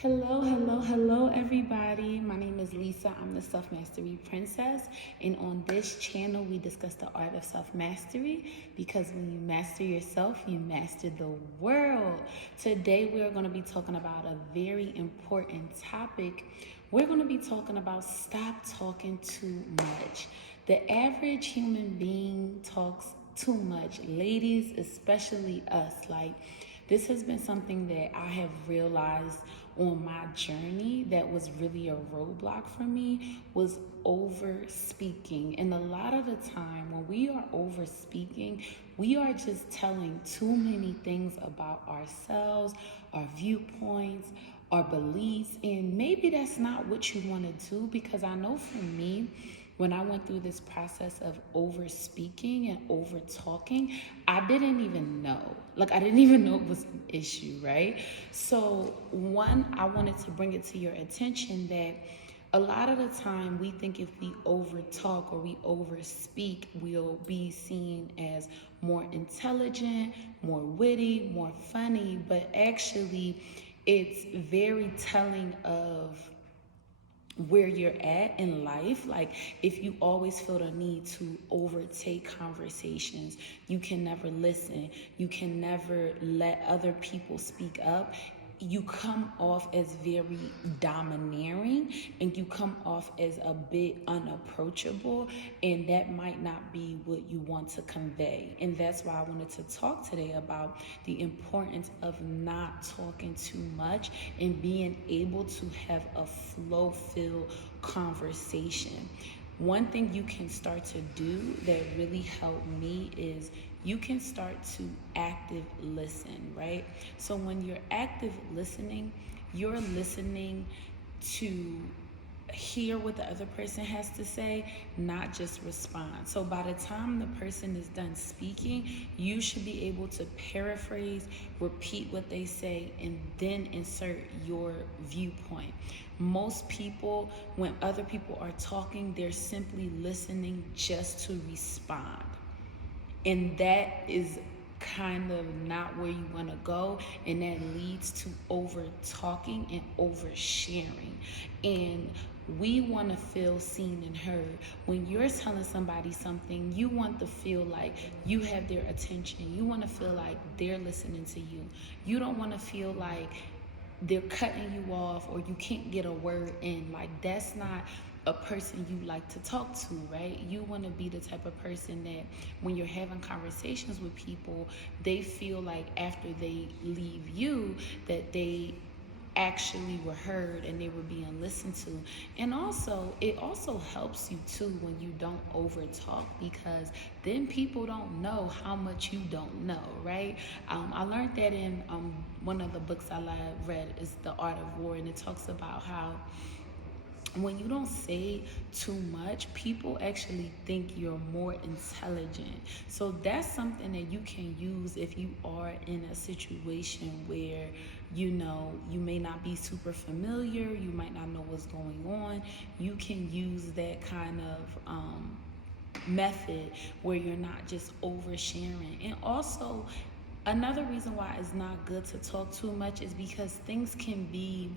Hello, everybody. My name is Lisa. I'm the Self Mastery Princess. And on this channel, we discuss the art of self mastery because when you master yourself, you master the world. Today, we are going to be talking about a very important topic. We're going to be talking about stop talking too much. The average human being talks too much. Ladies, especially us, this has been something that I have realized on my journey that was really a roadblock for me was over speaking. And a lot of the time when we are over speaking, we are just telling too many things about ourselves, our viewpoints, our beliefs, and maybe that's not what you want to do because I know for me, when I went through this process of over speaking and over talking, I didn't even know. I didn't even know it was an issue, right? So, one, I wanted to bring it to your attention that a lot of the time we think if we over talk or we over speak, we'll be seen as more intelligent, more witty, more funny, but actually, it's very telling of where you're at in life. Like if you always feel the need to overtake conversations, you can never listen, you can never let other people speak up, you come off as very domineering and you come off as a bit unapproachable, and that might not be what you want to convey. And that's why I wanted to talk today about the importance of not talking too much and being able to have a flow filled conversation. One thing you can start to do that really helped me is you can start to active listen, right? So when you're active listening, you're listening to hear what the other person has to say, not just respond. So by the time the person is done speaking, you should be able to paraphrase, repeat what they say, and then insert your viewpoint. Most people, when other people are talking, they're simply listening just to respond. And that is kind of not where you want to go, and that leads to over talking and over sharing. And we want to feel seen and heard. When you're telling somebody something, you want to feel like you have their attention. You want to feel like they're listening to you. You don't want to feel like they're cutting you off or you can't get a word in. Like that's not a person you like to talk to, right? You want to be the type of person that when you're having conversations with people, they feel like after they leave you that they actually were heard and they were being listened to. And also it also helps you too when you don't over talk, because then people don't know how much you don't know, right? I learned that in one of the books I read is The Art of War, and it talks about how when you don't say too much, people actually think you're more intelligent. So that's something that you can use if you are in a situation where you may not be super familiar, you might not know what's going on. You can use that kind of method where you're not just oversharing. And also, another reason why it's not good to talk too much is because things can be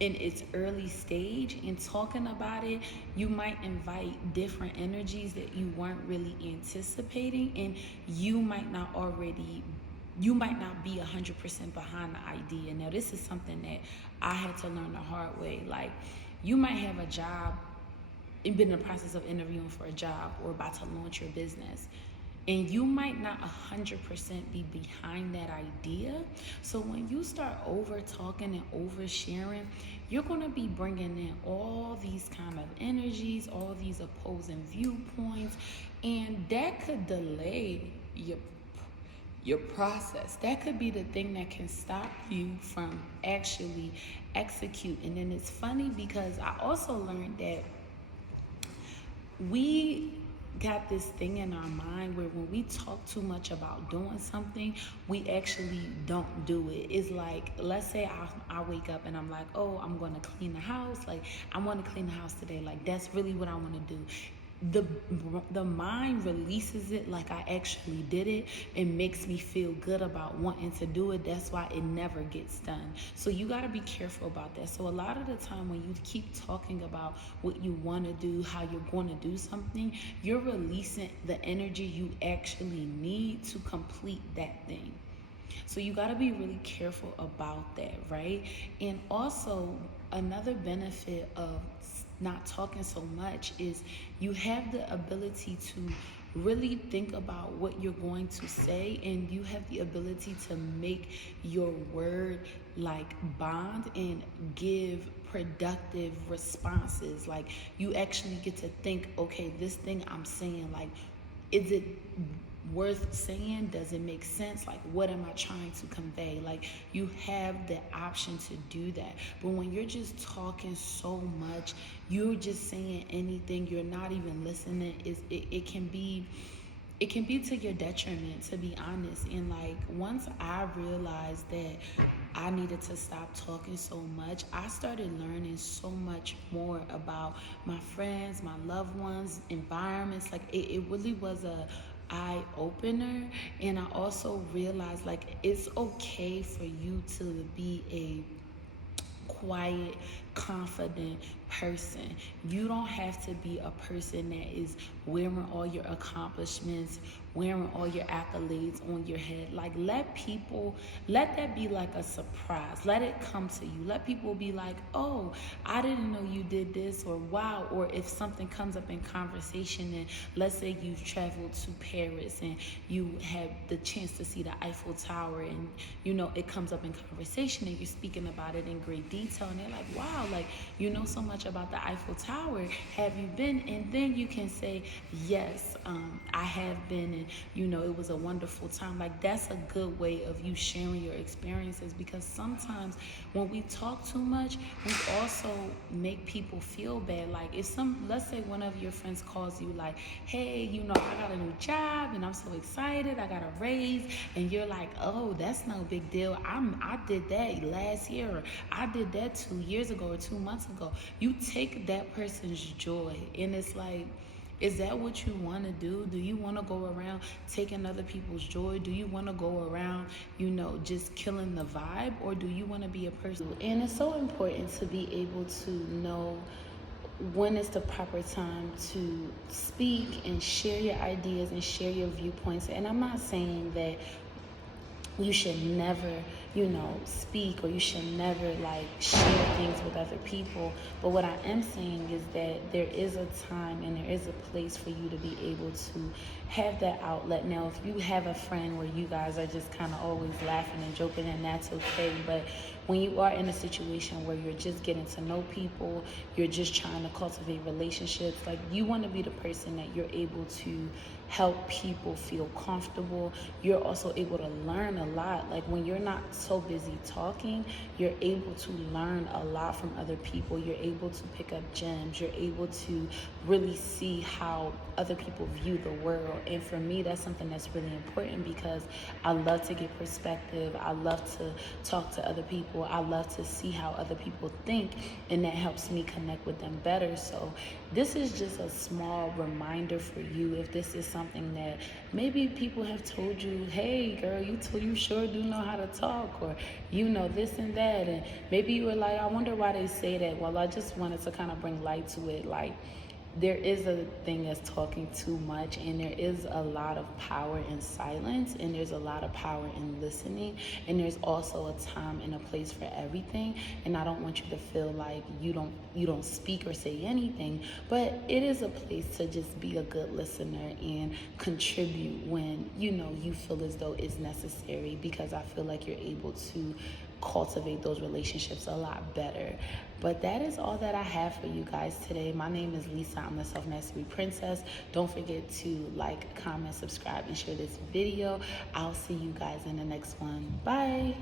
in its early stage, and talking about it, you might invite different energies that you weren't really anticipating, and you might not be 100% behind the idea. Now this is something that I had to learn the hard way. Like you might have a job and been in the process of interviewing for a job or about to launch your business, and you might not 100% be behind that idea. So when you start over talking and over sharing, you're going to be bringing in all these kind of energies, all these opposing viewpoints, and that could delay your process. That could be the thing that can stop you from actually executing. And it's funny because I also learned that we got this thing in our mind where when we talk too much about doing something, we actually don't do it. It's like, let's say I wake up and I'm like, oh, I'm going to clean the house. Like, I want to clean the house today. Like, that's really what I want to do. the the mind releases it like I actually did it and makes me feel good about wanting to do it. That's why it never gets done. So you got to be careful about that. So a lot of the time when you keep talking about what you want to do, how you're going to do something, you're releasing the energy you actually need to complete that thing. So you got to be really careful about that, right? And also, another benefit of not talking so much is you have the ability to really think about what you're going to say, and you have the ability to make your word like bond and give productive responses. Like you actually get to think, okay, this thing I'm saying, like, is it worth saying? Does it make sense? Like, what am I trying to convey? Like, you have the option to do that. But when you're just talking so much, you're just saying anything, you're not even listening, it can be to your detriment, to be honest. And like, once I realized that I needed to stop talking so much, I started learning so much more about my friends, my loved ones, environments. Like it really was a eye opener. And I also realized like it's okay for you to be a quiet, confident person. You don't have to be a person that is wearing all your accomplishments, wearing all your accolades on your head. Like, let that be like a surprise. Let it come to you. Let people be like, oh, I didn't know you did this, or wow. Or if something comes up in conversation, and let's say you've traveled to Paris and you had the chance to see the Eiffel Tower, and it comes up in conversation and you're speaking about it in great detail, and they're like, wow, like, you know so much about the Eiffel Tower. Have you been? And then you can say, yes, I have been, and it was a wonderful time. Like, that's a good way of you sharing your experiences, because sometimes when we talk too much, we also make people feel bad. Like, let's say one of your friends calls you like, hey, I got a new job and I'm so excited, I got a raise, and you're like, oh, that's no big deal. I did that last year, or I did that 2 years ago or 2 months ago. You take that person's joy, and it's like, is that what you want to do? Do you want to go around taking other people's joy? Do you want to go around, just killing the vibe? Or do you want to be a person? And it's so important to be able to know when is the proper time to speak and share your ideas and share your viewpoints. And I'm not saying that you should never, speak, or you should never like share things with other people. But what I am saying is that there is a time and there is a place for you to be able to have that outlet. Now, if you have a friend where you guys are just kind of always laughing and joking, and that's okay. But when you are in a situation where you're just getting to know people, you're just trying to cultivate relationships, like, you want to be the person that you're able to help people feel comfortable. You're also able to learn a lot. Like, when you're not so busy talking, you're able to learn a lot from other people. You're able to pick up gems. You're able to really see how other people view the world. And for me, that's something that's really important, because I love to get perspective. I love to talk to other people. I love to see how other people think, and that helps me connect with them better. So this is just a small reminder for you, if this is something that maybe people have told you, hey girl, you sure do know how to talk, or this and that, and maybe you were like, I wonder why they say that. Well, I just wanted to kind of bring light to it. Like, there is a thing as talking too much, and there is a lot of power in silence, and there's a lot of power in listening, and there's also a time and a place for everything. And I don't want you to feel like you don't speak or say anything, but it is a place to just be a good listener and contribute when you feel as though it's necessary, because I feel like you're able to cultivate those relationships a lot better. But that is all that I have for you guys today. My name is Lisa. I'm the Self-Mastery Princess. Don't forget to like, comment, subscribe, and share this video. I'll see you guys in the next one. Bye.